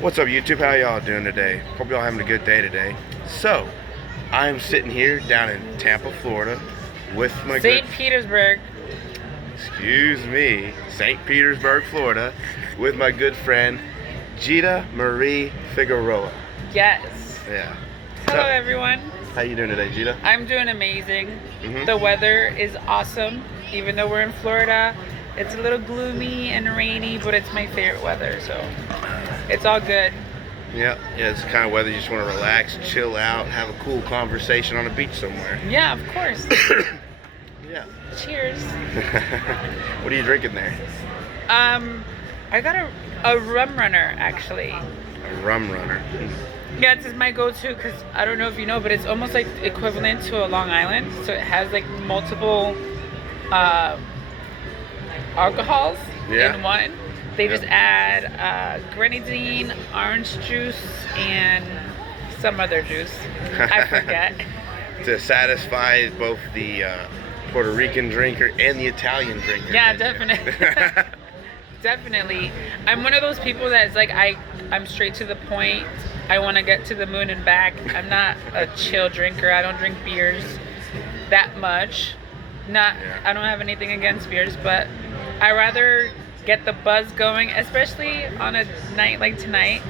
What's up, YouTube? How y'all doing today? Hope y'all having a good day today. So, I'm sitting here down in Tampa, Florida, with my St. Petersburg. Excuse me, St. Petersburg, Florida, with my good friend Gita Marie Figueroa. Yes. Yeah. Hello, everyone. How you doing today, Gita? I'm doing amazing. Mm-hmm. The weather is awesome. Even though we're in Florida, it's a little gloomy and rainy, but it's my favorite weather, so it's all good. Yeah, it's the kind of weather you just want to relax, chill out, have a cool conversation on a beach somewhere. Yeah, of course. Yeah. Cheers. What are you drinking there? I got a rum runner, actually. A rum runner. Yeah, this is my go-to because I don't know if you know, but it's almost like equivalent to a Long Island. So it has like multiple alcohols in one. They just add grenadine, orange juice, and some other juice. I forget. To satisfy both the Puerto Rican drinker and the Italian drinker. Yeah, definitely. Definitely. I'm one of those people that's like, I'm straight to the point. I want to get to the moon and back. I'm not a chill drinker. I don't drink beers that much. I don't have anything against beers, but I rather get the buzz going, especially on a night like tonight.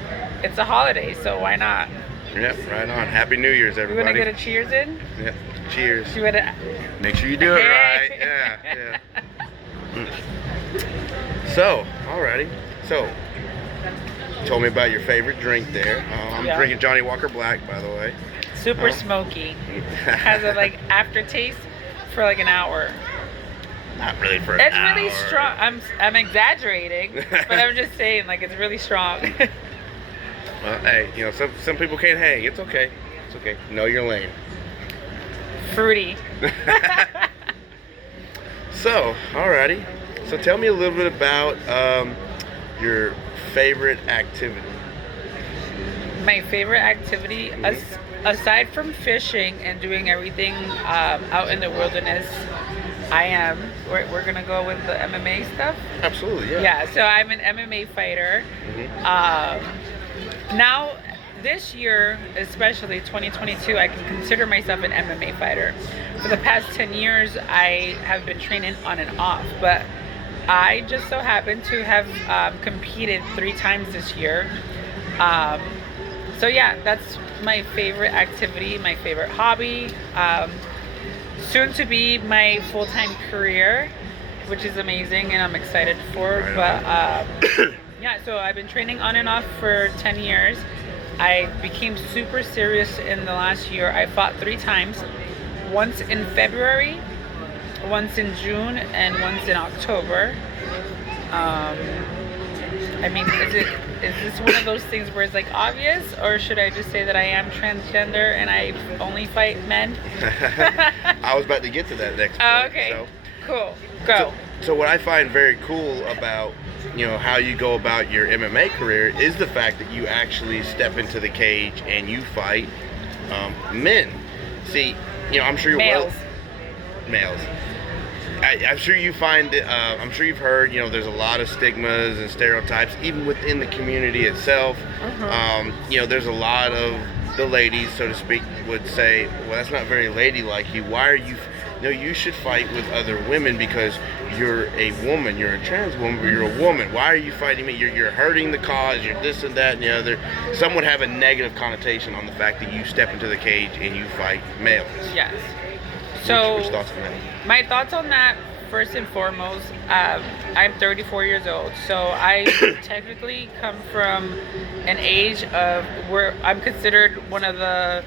It's a holiday, so why not? Yep, right on. Happy New Year's, everybody. You want to get a cheers in? Yep, cheers. You wanna... Make sure you do it right. Yeah. So, alrighty. So, you told me about your favorite drink there. I'm drinking Johnny Walker Black, by the way. Super smoky. Has a like aftertaste for like an hour. Not really for an hour. It's really strong. I'm exaggerating, but I'm just saying, like, it's really strong. Well, hey, you know, some people can't hang. It's okay. It's okay. Know your lane. Fruity. So, alrighty. So tell me a little bit about your favorite activity. My favorite activity, aside from fishing and doing everything out in the wilderness, we're gonna go with the MMA stuff? Absolutely, yeah. Yeah, so I'm an MMA fighter. Now, this year, especially 2022, I can consider myself an MMA fighter. For the past 10 years, I have been training on and off, but I just so happen to have competed 3 times this year. So yeah, that's my favorite activity, my favorite hobby. Soon to be my full-time career, which is amazing and I'm excited for. But yeah, so I've been training on and off for 10 years. I became super serious in the last year. I fought 3 times. Once in February, once in June, and once in October. I mean, is this one of those things where it's like obvious, or should I just say that I am transgender and I only fight men? I was about to get to that next point. Okay, so. Cool. Go. So what I find very cool about, you know, how you go about your MMA career is the fact that you actually step into the cage and you fight men. See, you know, I'm sure you're males. Males. I'm sure you find, I'm sure you've heard, you know, there's a lot of stigmas and stereotypes, even within the community itself. You know, there's a lot of the ladies, so to speak, would say, well, that's not very ladylike. Why are you, no, you should fight with other women because you're a woman, you're a trans woman, but you're a woman. Why are you fighting me? You're hurting the cause, you're this and that and the other. Some would have a negative connotation on the fact that you step into the cage and you fight males. Yes. So, what's your thoughts on that? My thoughts on that, first and foremost, I'm 34 years old, so I technically come from an age of where I'm considered one of the,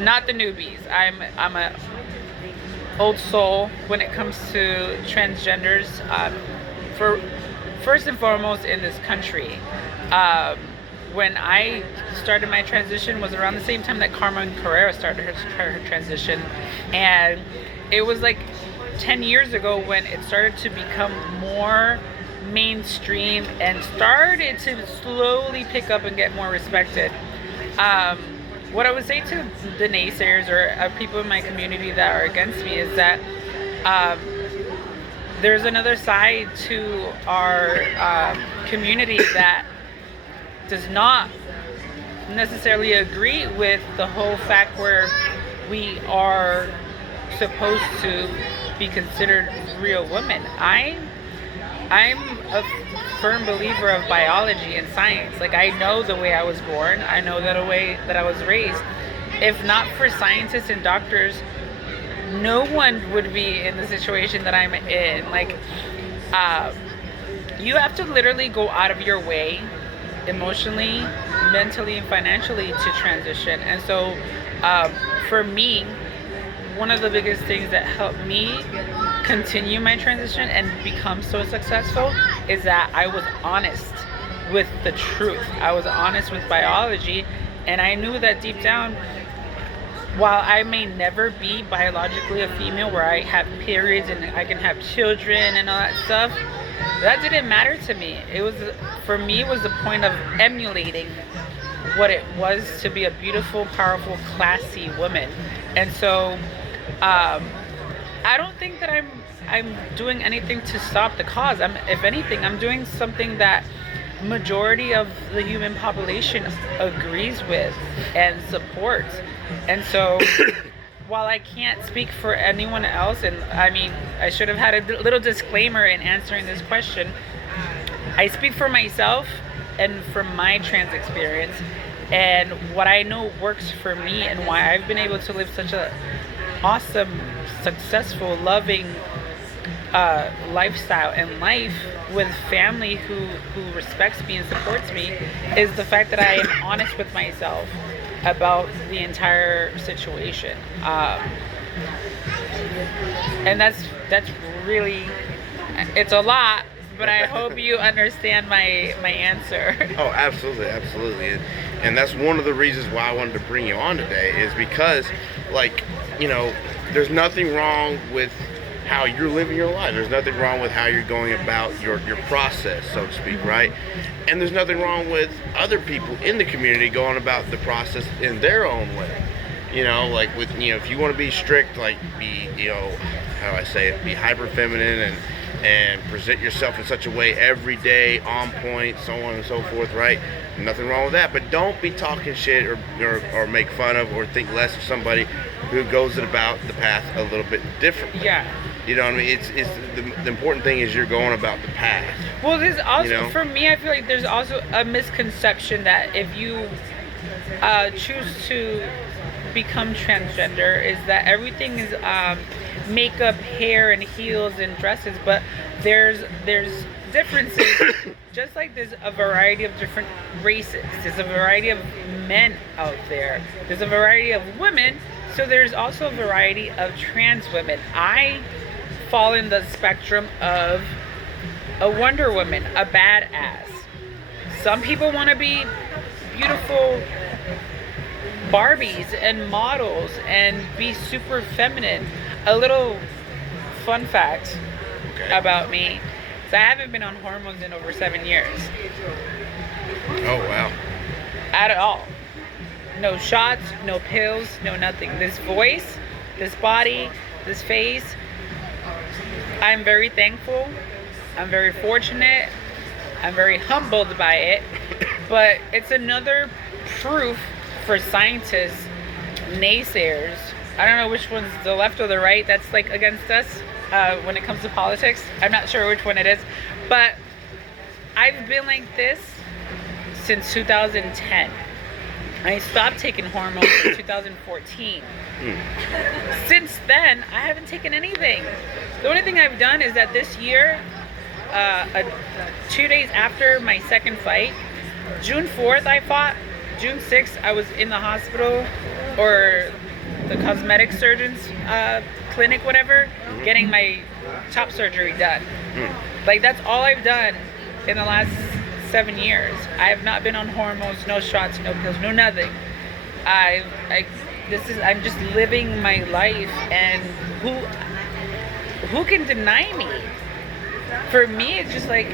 not the newbies. I'm a old soul when it comes to transgenders. For first and foremost in this country. When I started my transition was around the same time that Carmen Carrera started her transition, and it was like 10 years ago when it started to become more mainstream and started to slowly pick up and get more respected. What I would say to the naysayers or people in my community that are against me is that there's another side to our community that does not necessarily agree with the whole fact where we are supposed to be considered real women. I'm a firm believer of biology and science. Like, I know the way I was born. I know the way that I was raised. If not for scientists and doctors, no one would be in the situation that I'm in. Like, you have to literally go out of your way, emotionally, mentally, and financially, to transition. And so, for me, one of the biggest things that helped me continue my transition and become so successful is that I was honest with the truth. I was honest with biology, and I knew that deep down, while I may never be biologically a female where I have periods and I can have children and all that stuff, that didn't matter to me. It was, for me, it was the point of emulating what it was to be a beautiful, powerful, classy woman. And so I don't think that I'm doing anything to stop the cause. If anything, I'm doing something that majority of the human population agrees with and supports. And so while I can't speak for anyone else, and I mean, I should have had a little disclaimer in answering this question, I speak for myself and from my trans experience and what I know works for me, and why I've been able to live such a awesome, successful, loving lifestyle and life with family who respects me and supports me, is the fact that I am honest with myself about the entire situation. And that's really, it's a lot, but I hope you understand my answer. Oh, absolutely. And that's one of the reasons why I wanted to bring you on today, is because, like, you know, there's nothing wrong with how you're living your life. There's nothing wrong with how you're going about your process, so to speak, right? And there's nothing wrong with other people in the community going about the process in their own way. You know, like with, you know, if you want to be strict, like be, you know, how do I say it, be hyper feminine and present yourself in such a way every day, on point, so on and so forth, right? Nothing wrong with that, but don't be talking shit or make fun of or think less of somebody who goes about the path a little bit differently. Yeah. You know what I mean? It's the important thing is you're going about the path. Well, there's also, you know? For me, I feel like there's also a misconception that if you choose to become transgender, is that everything is makeup, hair, and heels and dresses, but there's differences. Just like there's a variety of different races, there's a variety of men out there, there's a variety of women, so there's also a variety of trans women. I fall in the spectrum of a Wonder Woman, a badass. Some people want to be beautiful Barbies and models and be super feminine. A little fun fact about me is I haven't been on hormones in over 7 years. Oh, wow. At all. No shots, no pills, no nothing. This voice, this body, this face, I'm very thankful. I'm very fortunate. I'm very humbled by it. But it's another proof for scientists, naysayers. I don't know which one's the left or the right that's like against us when it comes to politics. I'm not sure which one it is. But I've been like this since 2010. I stopped taking hormones in 2014. Since then, I haven't taken anything. The only thing I've done is that this year, 2 days after my second fight, June 4th I fought, June 6th I was in the hospital or the cosmetic surgeon's clinic, whatever, getting my top surgery done. Like, that's all I've done in the last 7 years. I have not been on hormones, no shots, no pills, no nothing. I'm just living my life, and who can deny me? For me, it's just like,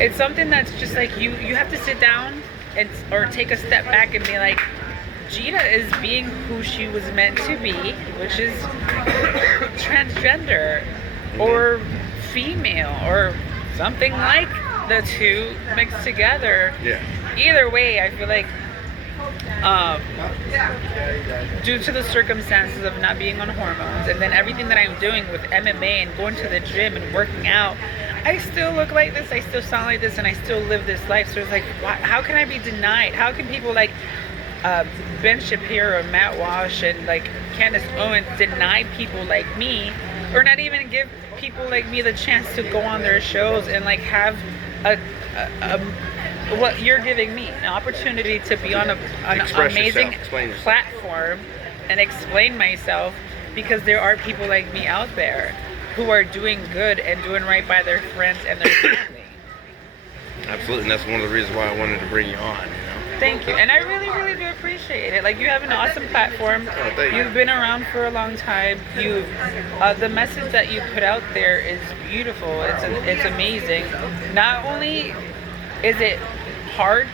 it's something that's just like you have to sit down or take a step back and be like, Gita is being who she was meant to be, which is transgender or female or something like the two mixed together. Yeah. Either way, I feel like due to the circumstances of not being on hormones and then everything that I'm doing with MMA and going to the gym and working out, I still look like this, I still sound like this, and I still live this life. So it's like, how can I be denied? How can people like Ben Shapiro or Matt Walsh and like Candace Owens deny people like me, or not even give people like me the chance to go on their shows and like have a what you're giving me, an opportunity to be on an amazing platform and explain myself, because there are people like me out there who are doing good and doing right by their friends and their family. Absolutely, and that's one of the reasons why I wanted to bring you on. Thank you, and I really, really do appreciate it. Like, you have an awesome platform. Thank you. You've been around for a long time. The message that you put out there is beautiful. It's amazing. Not only is it hard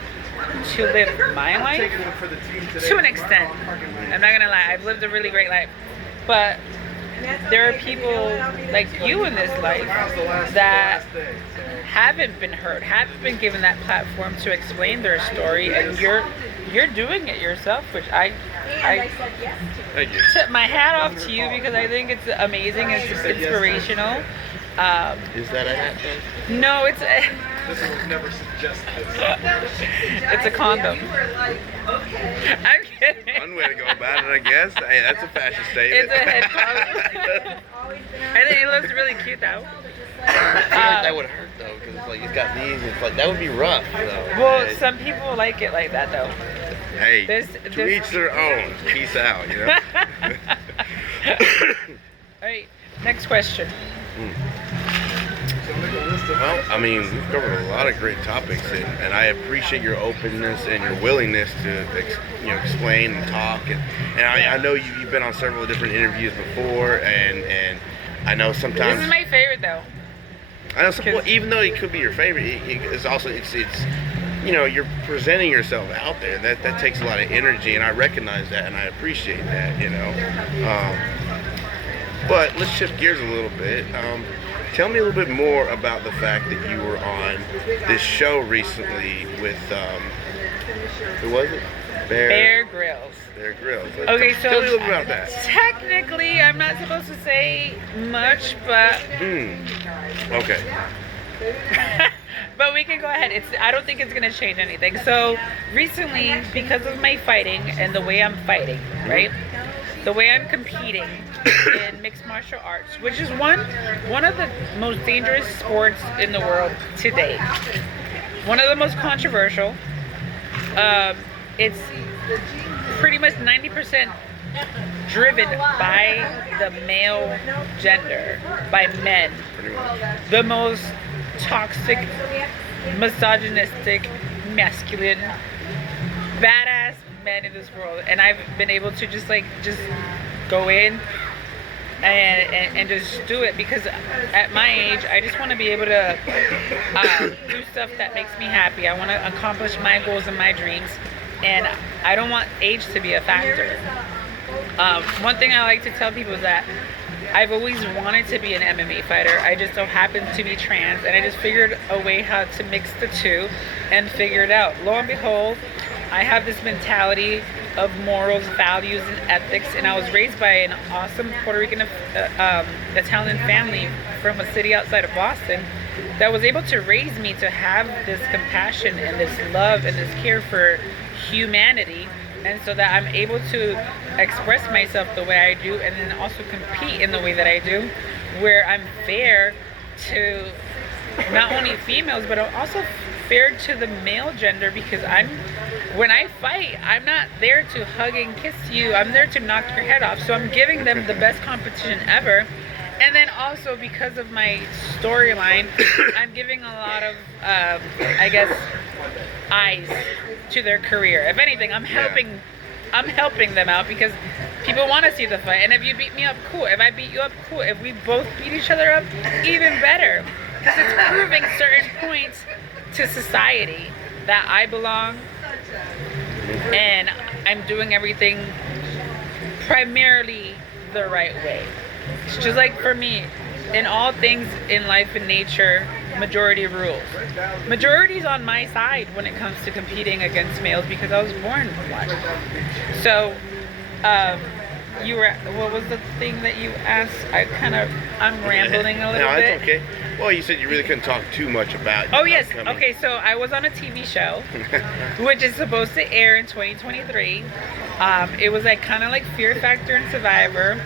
to live my life, to an extent, I'm not gonna lie, I've lived a really great life, but there are people like you in this life that haven't been heard, haven't been given that platform to explain their story, and you're doing it yourself, which I Thank you. tip my hat off to you, because I think it's amazing, it's inspirational. Is that a hat then? No, it's This will never suggest this. it's a condom. I'm kidding. One way to go about it, I guess. Hey, that's a fashion statement. It's a head condom. I think it looks really cute though. I feel like that would hurt though, because it's like it's got these. It's like that would be rough. Though. Well, Hey, some people like it like that though. hey, there's- to each their own. Peace out. You know. All right, next question. Well, I mean, we've covered a lot of great topics, and I appreciate your openness and your willingness to, explain and talk. And I know you've been on several different interviews before, and I know sometimes. This is my favorite though. I know well, even though it could be your favorite, it's also it's you're presenting yourself out there. That takes a lot of energy, and I recognize that, and I appreciate that. But let's shift gears a little bit. Tell me a little bit more about the fact that you were on this show recently with, who was it? Bear Grylls. Bear Grylls. Okay, so tell me a little bit about that. Technically, I'm not supposed to say much, but Okay. but we can go ahead. I don't think it's gonna change anything. So recently, because of my fighting and the way I'm fighting, right? The way I'm competing in mixed martial arts, which is one of the most dangerous sports in the world today. One of the most controversial. It's pretty much 90% driven by the male gender, by men. Pretty much. The most toxic, misogynistic, masculine, badass men in this world, and I've been able to just go in and just do it, because at my age I just want to be able to do stuff that makes me happy. I want to accomplish my goals and my dreams, and I don't want age to be a factor. One thing I like to tell people is that I've always wanted to be an MMA fighter. I just so happen to be trans, and I just figured a way how to mix the two and figure it out. Lo and behold, I have this mentality of morals, values, and ethics, and I was raised by an awesome Puerto Rican Italian family from a city outside of Boston that was able to raise me to have this compassion and this love and this care for humanity, and so that I'm able to express myself the way I do, and then also compete in the way that I do, where I'm fair to not only females, but I'm also fair to the male gender, because when I fight, I'm not there to hug and kiss you. I'm there to knock your head off. So I'm giving them the best competition ever. And then also, because of my storyline, I'm giving a lot of, eyes to their career. If anything, I'm helping them out, because people want to see the fight. And if you beat me up, cool. If I beat you up, cool. If we both beat each other up, even better. Because it's proving certain points to society that I belong, and I'm doing everything primarily the right way. It's just like for me, in all things in life and nature, majority rules. Majority's on my side when it comes to competing against males because I was born one. So, you were, what was the thing that you asked? I'm rambling a little no, bit. it's okay. Well, you said you really couldn't talk too much about. Oh yes. upcoming- Okay, so I was on a TV show, which is supposed to air in 2023. It was like kind of like Fear Factor and Survivor.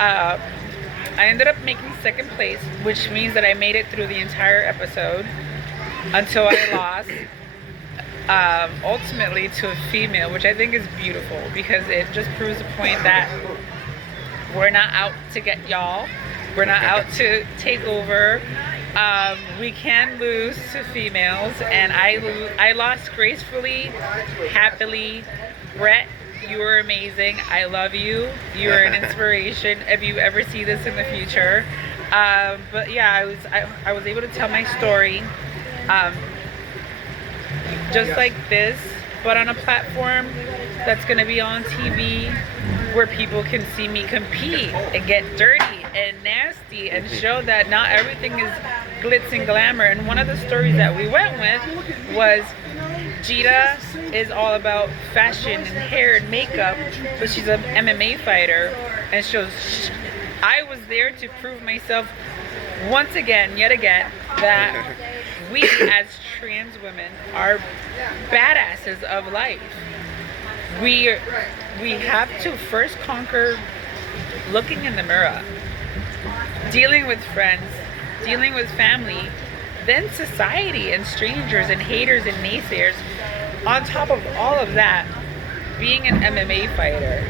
I ended up making second place, which means that I made it through the entire episode until I lost. Ultimately to a female, which I think is beautiful because it just proves the point that we're not out to get y'all. We're not out to take over. We can lose to females, and I lost gracefully, happily. Brett, you were amazing. I love you. You are an inspiration if you ever see this in the future. But yeah, I was able to tell my story. Just like this, but on a platform that's going to be on TV where people can see me compete and get dirty and nasty and show that not everything is glitz and glamour. And one of the stories that we went with was Gita is all about fashion and hair and makeup, but she's an MMA fighter, and I was there to prove myself once again, yet again, that we as trans women are badasses of life. We have to first conquer looking in the mirror, dealing with friends, dealing with family, then society and strangers and haters and naysayers. On top of all of that, being an MMA fighter,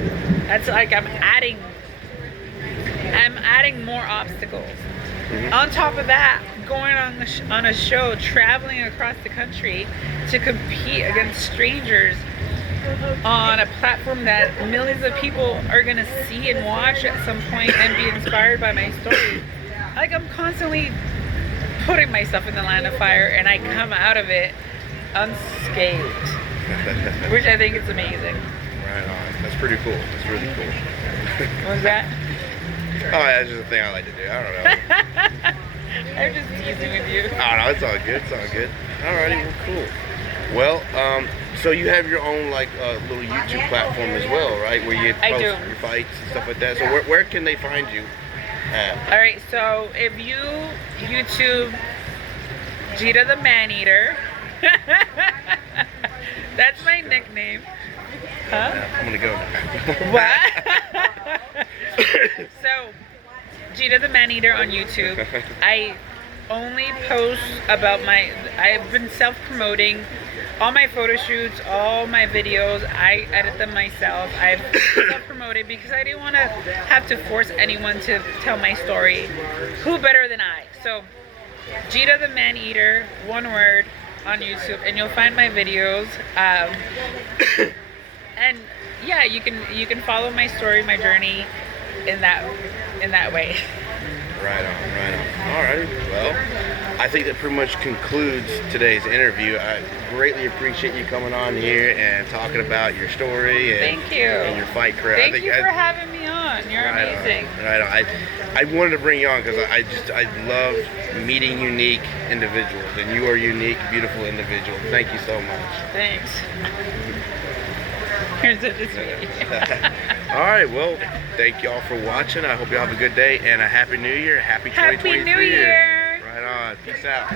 that's like I'm adding more obstacles. On top of that, going on a show, traveling across the country to compete against strangers on a platform that millions of people are gonna see and watch at some point and be inspired by my story. Like, I'm constantly putting myself in the line of fire, and I come out of it unscathed, which I think is amazing. Right on. That's pretty cool. That's really cool. What was that? Oh, that's just a thing I like to do. I don't know. I'm just teasing with you. Oh, no, it's all good. It's all good. Alrighty, well, cool. Well, so you have your own like little YouTube platform as well, right? Where you post your fights and stuff like that. So where can they find you at? All right, so if you YouTube Gita the Man Eater, that's my nickname. Huh? I'm gonna go now. What? So, Gita the Man Eater on YouTube. I only post about I've been self-promoting all my photo shoots, all my videos. I edit them myself. I've self-promoted because I didn't want to have to force anyone to tell my story. Who better than I? So, Gita the Man Eater, one word, on YouTube, and you'll find my videos. And yeah, you can follow my story, my journey, in that way. Right on, right on. All right. Well, I think that pretty much concludes today's interview. I greatly appreciate you coming on here and talking about your story and, Thank you. And your fight career. Thank you for having me on. You're amazing. Right on. I wanted to bring you on because I love meeting unique individuals, and you are a unique, beautiful individual. Thank you so much. Thanks. You're such a sweetie. All right, well, thank y'all for watching. I hope y'all have a good day and a happy new year. Happy 2023. Happy New Year. Right on. Peace out.